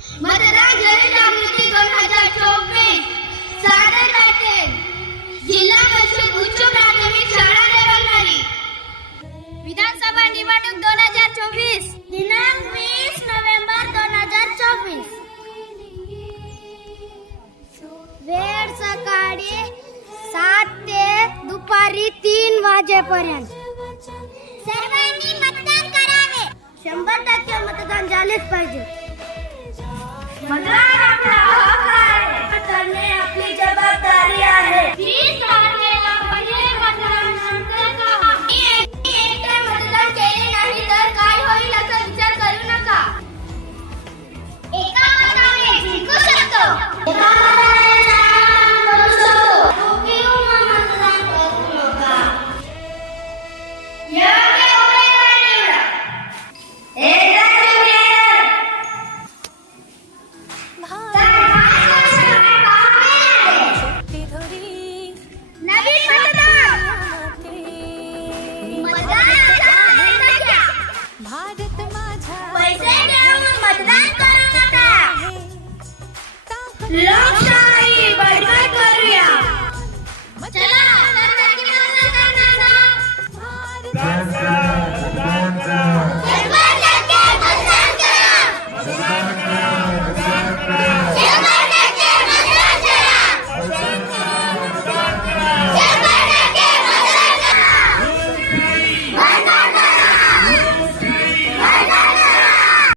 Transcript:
मतदान जनजागृती 2024 सादर करते जिल्हा परिषद उच्च प्राथमिक शाळा लेवलवरील विधानसभा निवडणूक 2024 दिनांक 20 नोव्हेंबर 2024 वेळ सकाळी 7 ते दुपारी 3 वाजेपर्यंत सर्वांनी मतदान करावे. 100% मतदान झालेच पाहिजे. मतदान आपला हक्क आहे. करणे आपली जबाबदारी आहे. 30 तारखेला पहिले मतदान नंतर का? एकटे मतदान केले नाही तर काय होईल असा विचार करू नका. एका मताने जिंकू शकतो. एका मताने लढा करू शकतो. किंवा मतदान करू नका. योग्य उमेदवार निवडा. एकदा लोकशाही बळकट करूया. चला,